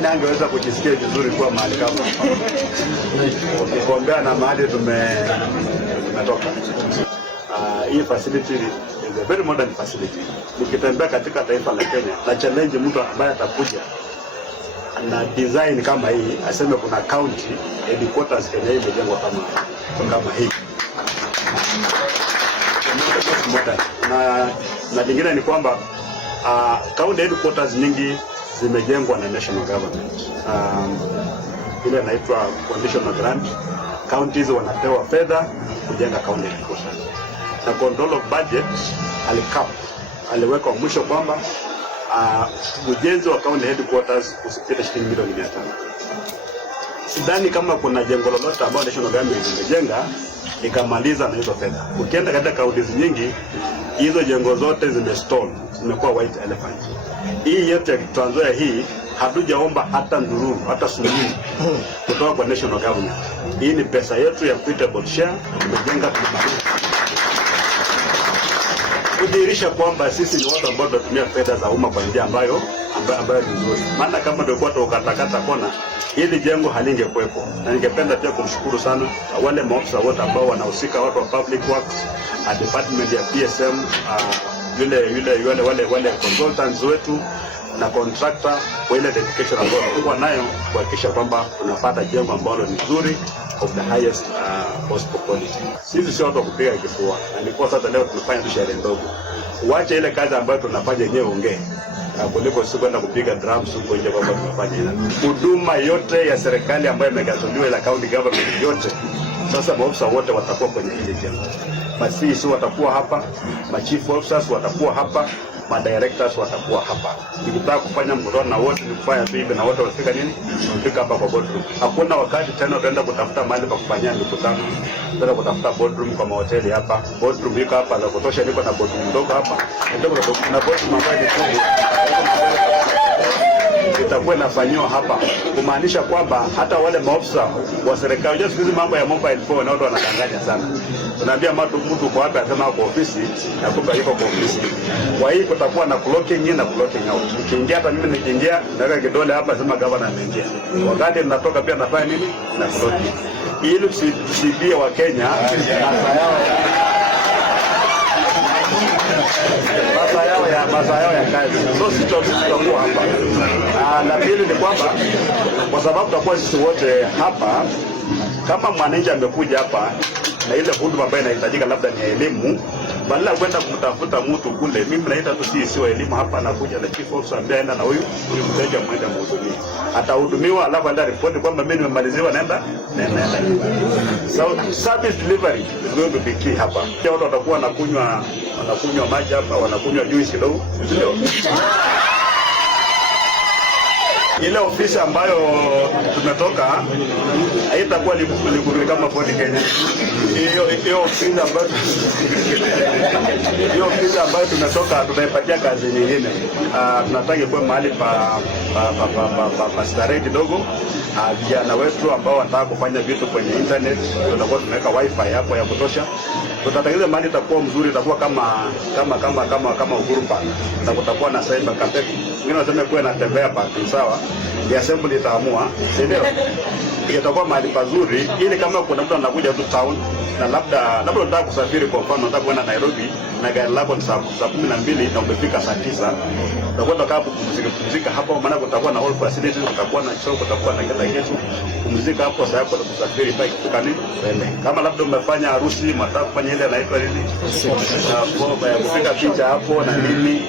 nani angeweza kujisikia vizuri kuwa mahali kama ukikombea na mahali tumetoka. Hii facility is a very modern facility. Nikitembea katika taifa la Kenya na challenge mtu ambaye atakuja na design kama hii, aseme kuna county headquarters Kenya imejengwa kama hii. Na lingine ni kwamba county headquarters nyingi zimejengwa na national government. Ile inaitwa conditional grant. Counties wanapewa fedha kujenga county headquarters. Na control of budget aliweka mwisho kwamba ujenzi wa county headquarters usipite shilingi milioni 500. Sidhani kama kuna jengo lolote ambalo national government imejenga ikamaliza na hizo fedha. Ukienda katika counties nyingi, hizo jengo zote zimestall, zimekuwa white elephant. Hii yetu ya Trans Nzoia hii hatujaomba hata ndururu, hata suluhu kutoka kwa national government. Hii ni pesa yetu ya equitable share, tumejenga kudhihirisha kwamba sisi ni watu ambao tunatumia fedha za umma kwa njia ambayo ni nzuri. Maana kama ndio kwa tukatakata kona, hili jengo halingekuwepo. Na ningependa pia kumshukuru sana wale maofisa wote ambao wanahusika, watu wa public works, department ya PSM, wale consultants wetu na contractor, kwa ile dedication ambayo tulikuwa nayo kuhakikisha kwamba tunapata jengo ambalo ni nzuri of the highest possible quality. Sisi sio watu kupiga kifua. Na ndipo sasa leo tunafanya tu sherehe ndogo. Uache ile kazi ambayo tunafanya yenyewe ongee. Kuliko sisi kwenda kupiga drums huko nje kwamba tunafanya ile. Huduma yote ya serikali ambayo imegatuliwa ile county government yote, sasa maofisa wote watakuwa kwenye ile jengo. Masisi watakuwa hapa, chief officers watakuwa hapa, directors watakuwa hapa. Nikitaka kufanya mkutano na wote ni kufanya hivi na wote wafika nini? Wafika hapa kwa boardroom. Hakuna wakati tena utaenda kutafuta mahali pa kufanyia mikutano. Utaenda kutafuta boardroom kwa mahoteli hapa. Boardroom iko hapa za kutosha, niko na boardroom ndogo hapa. Ndio kuna boardroom ambayo ni kubwa. Itakuwa inafanywa hapa, kumaanisha kwamba hata wale maofisa wa serikali, just hizi mambo ya mobile phone na watu wanadanganya sana. Tunaambia mtu kwa hapa anasema kwa ofisi na kumbe yuko kwa ofisi. Kwa hiyo kutakuwa na clocking in na clocking out. Ukiingia, hata mimi nikiingia naweka kidole hapa sema governor ameingia. Wakati ninatoka pia nafanya nini? Na clocking. Ili tusidie wa Kenya masaa yao ya kazi. So sisi tutakuwa hapa. Na pili ni kwamba kwa sababu tutakuwa sisi wote hapa, kama mwananchi amekuja hapa na ile huduma ambayo inahitajika labda ni elimu, badala kwenda kumtafuta mtu kule, mimi naita tu sisi wa elimu hapa, nakuja na chief officer ambaye anaenda na huyu mteja mwende mhudumie. Atahudumiwa alafu anda report kwamba mimi nimemaliziwa, naenda. So service delivery is going to be key hapa. Watu watakuwa wanakunywa maji hapa, wanakunywa juice kidogo. Ndio ile ofisi ambayo tumetoka haitakuwa liguri kama Ford Kenya. Hiyo ofisi ambayo tumetoka tutaipatia kazi nyingine. Tunataka kuwa mahali pa starehe kidogo. Vijana wetu ambao wanataka kufanya vitu kwenye internet, tutakuwa tunaweka wifi hapo ya kutosha. Tutatengeneza mahali itakuwa mzuri, itakuwa kama Uhuru Park. Na kutakuwa na cyber cafe. Wengine wanasema kuwe na tembea park, sawa? The assembly itaamua, ndio. Itakuwa mahali pazuri ili kama kuna mtu anakuja tu town na labda unataka kusafiri, kwa mfano unataka kwenda Nairobi na gari lako ni saa 12 na umefika saa 9, utakwenda hapo kupumzika hapo, maana kutakuwa na all facilities, kutakuwa na choo, kutakuwa na kila kitu. Kupumzika hapo saa yako ya kusafiri mpaka kufika nini? Kama labda umefanya harusi, mtaka kufanya ile inaitwa nini? Kufika picha hapo na nini.